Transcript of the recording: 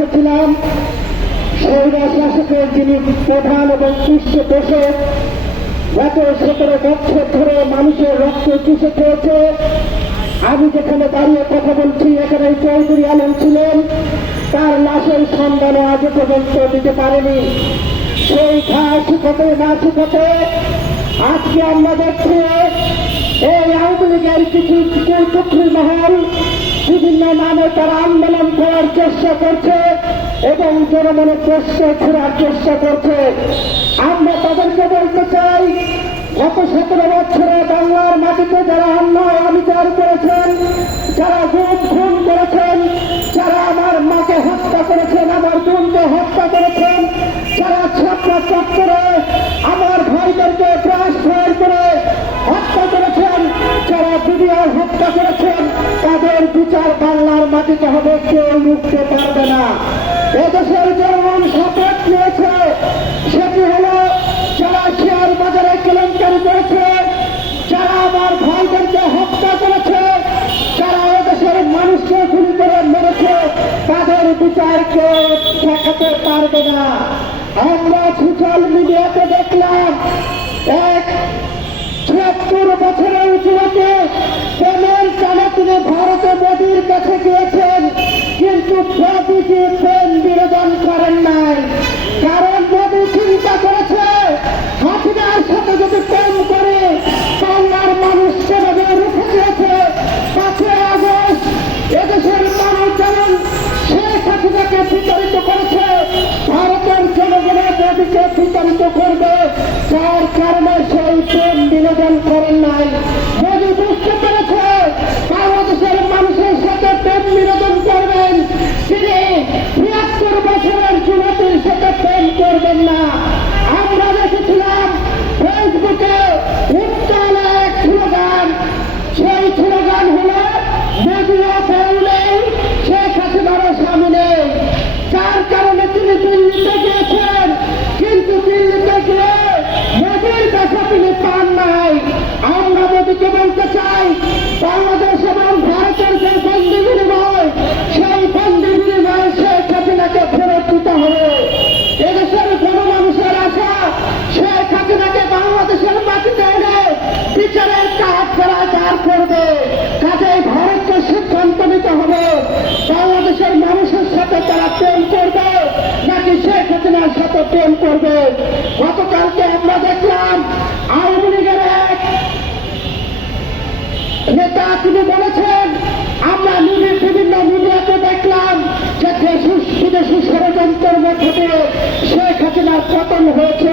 দেখেছিলাম সৌরা শাসকের যিনি প্রধান এবং পৃষ্ঠপোষক গত সতেরো বছর ধরে মানুষের রক্ত চুষে খেয়েছে। আমি যেখানে দাঁড়িয়ে কথা বলছি, এখানে চৌধুরী আলম ছিলেন। তার লাশের সন্ধানও আজ পর্যন্ত দিতে পারেনি। সেই ঘা শুকতে না শুকতে আজকে আমরা দেখছি, এই লীগের কিছু চুক্তি মহল বিভিন্ন নামে তারা আন্দোলন করার চেষ্টা করছে এবং জনমনের প্রশ্ন ফেরার চেষ্টা করছে আমরা তাদেরকে বলতে চাই গত সতেরো বছরে বাংলার মাটিতে যারা অন্যায় অবিচার করেছেন যারা গুম খুন করেছেন যারা আমার মাকে হত্যা করেছেন আমার বোনকে হত্যা করেছেন যারা ছাত্র চক্করে যারা হত্যা করেছেন, তাদের বিচার বাংলার মাটিতে হবে, কেউ রুখতে পারবে না। এদেশের জনগণ শপথ নিয়েছে, সেটি হল যারা শেয়ার বাজারে কেলেঙ্কারি করেছে, যারা আমার ভাইদেরকে হত্যা করেছে, যারা এদেশের মানুষকে গুলি করে মেরেছে, তাদের বিচার কেউ ঠেকাতে পারবে না। আমরা সোশ্যাল মিডিয়াতে দেখলাম যুবকে প্রেমের টানে তিনি ভারতে মোদীর কাছে গিয়েছেন, কিন্তু মোদীকে প্রেম বিনোদন করেন নাই। কারণ মোদী চিন্তা করেছে, হাসিনার সাথে যদি প্রেম করে, বাংলার মানুষ সেভাবে রুখে দিয়েছে। পাঁচই আগস্ট, এদেশের মানুষ যেমন শেখ হাসিনাকে বিতাড়িত করেছে, ভারতের জনগণের মোদীকে বিতাড়িত করবে। আমরা বলতে চাই। বাংলাদেশ এবং ভারতের যে বন্দি বিনিময়, সেই বন্দি বিনিময় শেখ হাসিনাকে ফেরত দিতে হবে। এদেশের গণমানুষের আশা, শেখ হাসিনাকে বাংলাদেশের মাটিতে এনে বিচারের কাজ করা দাঁড় করবে। কাজেই ভারতকে সিদ্ধান্ত নিতে হবে, বাংলাদেশের মানুষের সাথে তারা প্রেম করবে, নাকি শেখ হাসিনার সাথে প্রেম করবে? তিনি বলেছেন, আমরা নিজের বিভিন্ন মিডিয়াতে দেখলাম যে দেশ- বিদেশি ষড়যন্ত্রের মধ্যে দিয়ে শেখ হাসিনার পতন হয়েছে।